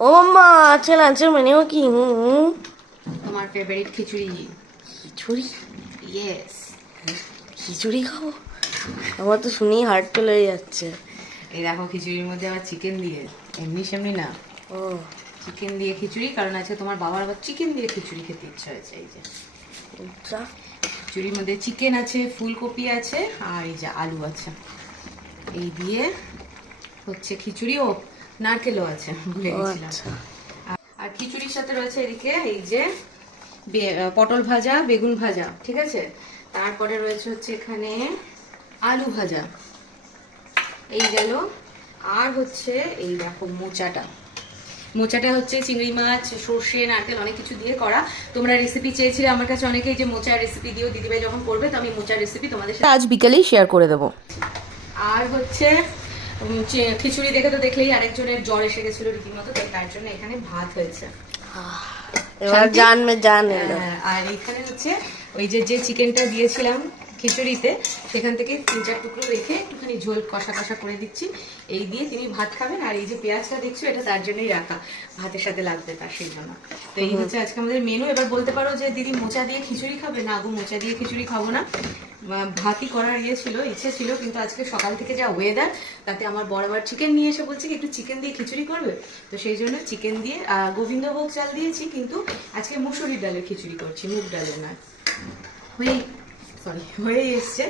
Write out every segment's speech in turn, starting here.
ও মা, আজকে লাঞ্চের মেনুও কি? তোমার ফেভারিট খিচুড়ি। খিচুড়ি? ইয়েস। খিচুড়ি খাবো? আমার তো শুনেই হার্ট ফেল হয়ে যাচ্ছে। এই দেখো খিচুড়ির মধ্যে আবার চিকেন দিয়ে, এমনি সেমনি না, ও চিকেন দিয়ে খিচুড়ি, কারণ আছে তোমার বাবার আবার চিকেন দিয়ে খিচুড়ি খেতে ইচ্ছা হয়েছে। এই যে আচ্ছা। খিচুড়ির মধ্যে চিকেন আছে, ফুলকপি আছে, আর এই যে আলু আছে। এই দিয়ে হচ্ছে খিচুড়ি, ও নারকেলও আছে, ভুলে ও গেছিলাম। আচ্ছা। আর খিচুড়ির সাথে রয়েছে এদিকে এই যে পটল ভাজা, বেগুন ভাজা, ঠিক আছে। তারপরে রয়েছে হচ্ছে এখানে আলু ভাজা, এই গেল। আর হচ্ছে এই দেখো মোচাটা। মোচাটা হচ্ছে চিংড়ি মাছ, সর্ষে, নারকেল অনেক কিছু দিয়ে করা। তোমরা রেসিপি চেয়েছিলে আমার কাছে অনেকেই, যে মোচার রেসিপি দিও দিদিভাই যখন করবে, তো আমি মোচার রেসিপি তোমাদের সাথে আজ বিকেলেই শেয়ার করে দেবো। আর হচ্ছে খিচুড়ি দেখে তো দেখলেই আরেকজনের জ্বর এসে গেছিল রীতিমতো, তাই তার জন্য এখানে ভাত হয়েছে। এবার জান আর এখানে হচ্ছে ওই যে চিকেনটা দিয়েছিলাম খিচুড়িতে, সেখান থেকে 3-4 টুকরো রেখে একটুখানি ঝোল কষা কষা করে দিচ্ছি। এই দিয়ে তিনি ভাত খাবেন। আর এই যে পেঁয়াজটা দেখছো, এটা তার জন্যই রাখা, ভাতের সাথে লাগবে তার, সেই জন্য। তো এই হচ্ছে আজকে আমাদের মেনু। এবার বলতে পারো যে দিদি মোচা দিয়ে খিচুড়ি খাবে? না গো, মোচা দিয়ে খিচুড়ি খাবো না। ভাতই করার ইচ্ছে ছিল, কিন্তু আজকে সকাল থেকে যা ওয়েদার, তাতে আমার বড় আবার চিকেন নিয়ে এসে বলছে কি একটু চিকেন দিয়ে খিচুড়ি করবে। তো সেই জন্য চিকেন দিয়ে গোবিন্দভোগ চাল দিয়েছি, কিন্তু আজকে মুসুরির ডালের খিচুড়ি করছি, মুগ ডালের নয়। হয়ে এসছে।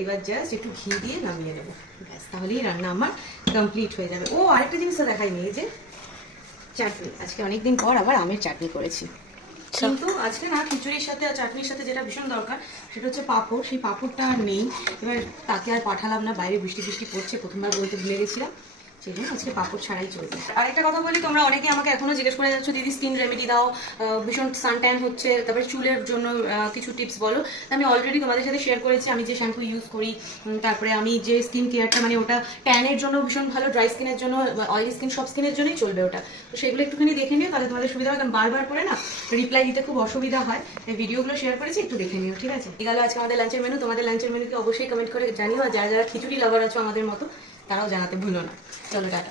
এবার জাস্ট একটু ঘি দিয়ে নামিয়ে নেবো, ব্যাস, তাহলেই রান্না আমার কমপ্লিট হয়ে যাবে। ও আরেকটা জিনিস তো দেখাইনি, এই যে চাটনি। আজকে অনেকদিন পর আবার আমের চাটনি করেছি, কিন্তু আজকে না খিচুড়ির সাথে আর চাটনির সাথে যেটা ভীষণ দরকার সেটা হচ্ছে পাঁপড়। সেই পাঁপড়টা আর নেই, এবার তাকে আর পাঠালাম না, বাইরে বৃষ্টি বৃষ্টি পড়ছে, প্রথমবার বলতে ভুলে গেছিলাম, সেই জন্য আজকে পাঁপড় ছাড়াই চলবে। আর একটা কথা বলি, তোমরা অনেকে আমাকে এখনো জিজ্ঞেস করে যাচ্ছ দিদি স্কিন রেমেডি দাও, ভীষণ সান ট্যান হচ্ছে, তারপরে চুলের জন্য কিছু টিপস বলো। আমি অলরেডি তোমাদের সাথে শেয়ার করেছি আমি যে শ্যাম্পু ইউজ করি, তারপরে আমি যে স্কিন কেয়ারটা, মানে ওটা ট্যানের জন্য ভীষণ ভালো, ড্রাই স্কিনের জন্য, অয়েলি স্কিন, সব স্কিনের জন্যই চলবে ওটা। তো সেগুলো একটুখানি দেখে নিও, তাহলে তোমাদের সুবিধা হয়, কারণ বারবার করে না রিপ্লাই দিতে খুব অসুবিধা হয়। এই ভিডিওগুলো শেয়ার করেছি, একটু দেখে নিও, ঠিক আছে। এই গেল আজকে আমাদের লাঞ্চের মেনু। তোমাদের লাঞ্চের মেনুকে অবশ্যই কমেন্ট করে জানিও, আর যারা যারা খিচুড়ি লাভার আছো আমাদের মতো, তারাও জানাতে ভুলো না। চলো টাটা।